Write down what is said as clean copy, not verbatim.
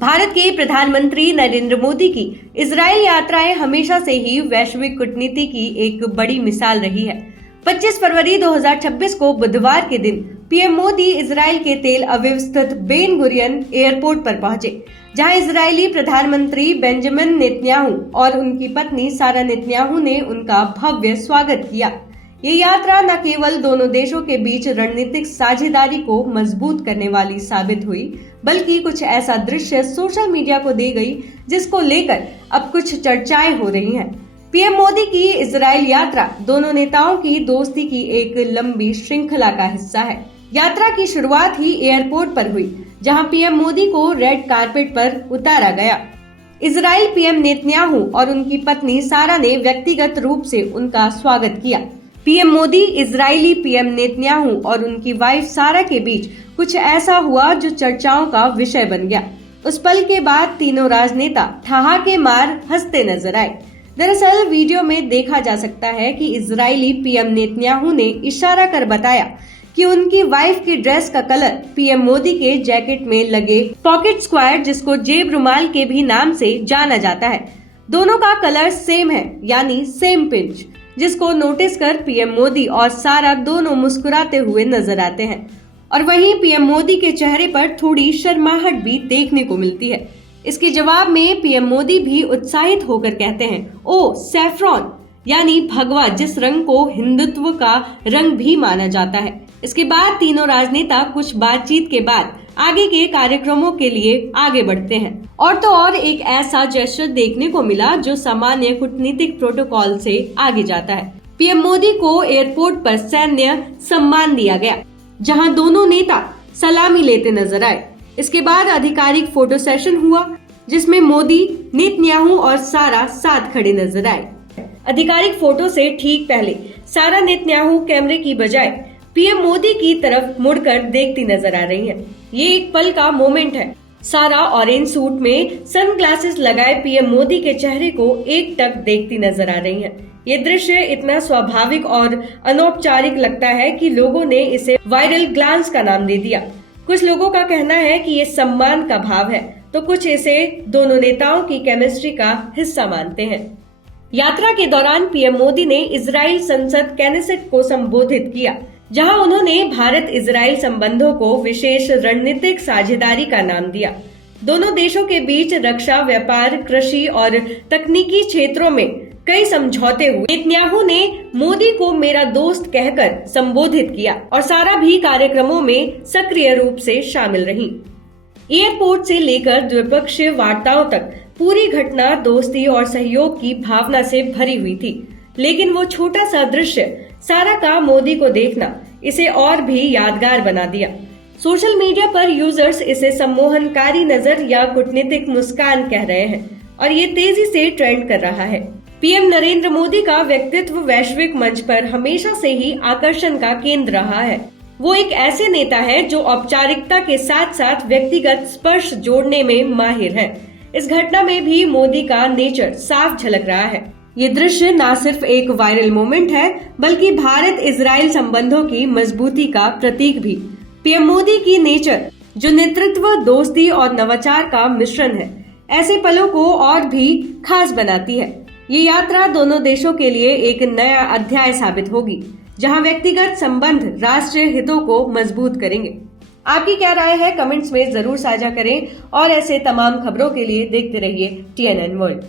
भारत के प्रधानमंत्री नरेंद्र मोदी की इजराइल यात्राएं हमेशा से ही वैश्विक कूटनीति की एक बड़ी मिसाल रही है। 25 फरवरी 2026 को बुधवार के दिन पीएम मोदी इजराइल के तेल अवीव स्थित बेन गुरियन एयरपोर्ट पर पहुंचे, जहां इजरायली प्रधानमंत्री बेंजामिन नेतन्याहू और उनकी पत्नी सारा नेतन्याहू ने उनका भव्य स्वागत किया। ये यात्रा न केवल दोनों देशों के बीच रणनीतिक साझेदारी को मजबूत करने वाली साबित हुई, बल्कि कुछ ऐसा दृश्य सोशल मीडिया को दे गई जिसको लेकर अब कुछ चर्चाएं हो रही हैं। पीएम मोदी की इजराइल यात्रा दोनों नेताओं की दोस्ती की एक लंबी श्रृंखला का हिस्सा है। यात्रा की शुरुआत ही एयरपोर्ट पर हुई, जहां पीएम मोदी को रेड कारपेट पर उतारा गया। इजराइल पीएम नेतन्याहू और उनकी पत्नी सारा ने व्यक्तिगत रूप से उनका स्वागत किया। PM Modi, Israeli PM Netanyahu और उनकी वाइफ सारा के बीच कुछ ऐसा हुआ जो चर्चाओं का विषय बन गया। उस पल के बाद तीनों राजनेता ठहाके मार हंसते नजर आए। दरअसल वीडियो में देखा जा सकता है कि इजरायली पीएम नेतन्याहू ने इशारा कर बताया कि उनकी वाइफ की ड्रेस का कलर पीएम मोदी के जैकेट में लगे पॉकेट स्क्वायर, जिसको जेब रुमाल के भी नाम से जाना जाता है, दोनों का कलर सेम है, यानी सेम पिंच, जिसको नोटिस कर पीएम मोदी और सारा दोनों मुस्कुराते हुए नजर आते हैं। और वहीं पीएम मोदी के चेहरे पर थोड़ी शर्माहट भी देखने को मिलती है। इसके जवाब में पीएम मोदी भी उत्साहित होकर कहते हैं, ओ सैफ्रॉन, यानी भगवा, जिस रंग को हिंदुत्व का रंग भी माना जाता है। इसके बाद तीनों राजनेता कुछ बातचीत के बाद आगे के कार्यक्रमों के लिए आगे बढ़ते हैं। और तो और एक ऐसा जेस्चर देखने को मिला जो सामान्य कूटनीतिक प्रोटोकॉल से आगे जाता है। पीएम मोदी को एयरपोर्ट पर सैन्य सम्मान दिया गया, जहां दोनों नेता सलामी लेते नजर आए। इसके बाद आधिकारिक फोटो सेशन हुआ, जिसमें मोदी, नेतन्याहू और सारा साथ खड़े नजर आए। आधिकारिक फोटो से ठीक पहले सारा नेतन्याहू कैमरे की बजाय पीएम मोदी की तरफ मुड़कर देखती नजर आ रही है। ये एक पल का मोमेंट है। सारा ऑरेंज सूट में सनग्लासेस लगाए पीएम मोदी के चेहरे को एकटक देखती नजर आ रही है। ये दृश्य इतना स्वाभाविक और अनौपचारिक लगता है कि लोगों ने इसे वायरल ग्लांस का नाम दे दिया। कुछ लोगों का कहना है कि ये सम्मान का भाव है, तो कुछ इसे दोनों नेताओं की केमिस्ट्री का हिस्सा मानते हैं। यात्रा के दौरान पीएम मोदी ने इजराइल संसद कैनेसेट को संबोधित किया, जहां उन्होंने भारत इजराइल संबंधों को विशेष रणनीतिक साझेदारी का नाम दिया। दोनों देशों के बीच रक्षा, व्यापार, कृषि और तकनीकी क्षेत्रों में कई समझौते हुए। नेतन्याहू ने मोदी को मेरा दोस्त कहकर संबोधित किया और सारा भी कार्यक्रमों में सक्रिय रूप से शामिल रही। एयरपोर्ट से लेकर द्विपक्षीय वार्ताओं तक पूरी घटना दोस्ती और सहयोग की भावना से भरी हुई थी। लेकिन वो छोटा सा दृश्य, सारा का मोदी को देखना, इसे और भी यादगार बना दिया। सोशल मीडिया पर यूजर्स इसे सम्मोहनकारी नजर या कूटनीतिक मुस्कान कह रहे हैं और ये तेजी से ट्रेंड कर रहा है। पीएम नरेंद्र मोदी का व्यक्तित्व वैश्विक मंच पर हमेशा से ही आकर्षण का केंद्र रहा है। वो एक ऐसे नेता है जो औपचारिकता के साथ साथ व्यक्तिगत स्पर्श जोड़ने में माहिर है। इस घटना में भी मोदी का नेचर साफ झलक रहा है। ये दृश्य न सिर्फ एक वायरल मोमेंट है, बल्कि भारत इजराइल संबंधों की मजबूती का प्रतीक भी। पीएम मोदी की नेचर, जो नेतृत्व, दोस्ती और नवाचार का मिश्रण है, ऐसे पलों को और भी खास बनाती है। ये यात्रा दोनों देशों के लिए एक नया अध्याय साबित होगी, जहां व्यक्तिगत संबंध राष्ट्रीय हितों को मजबूत करेंगे। आपकी क्या राय है? कमेंट्स में जरूर साझा करें और ऐसे तमाम खबरों के लिए देखते रहिए TNN वर्ल्ड।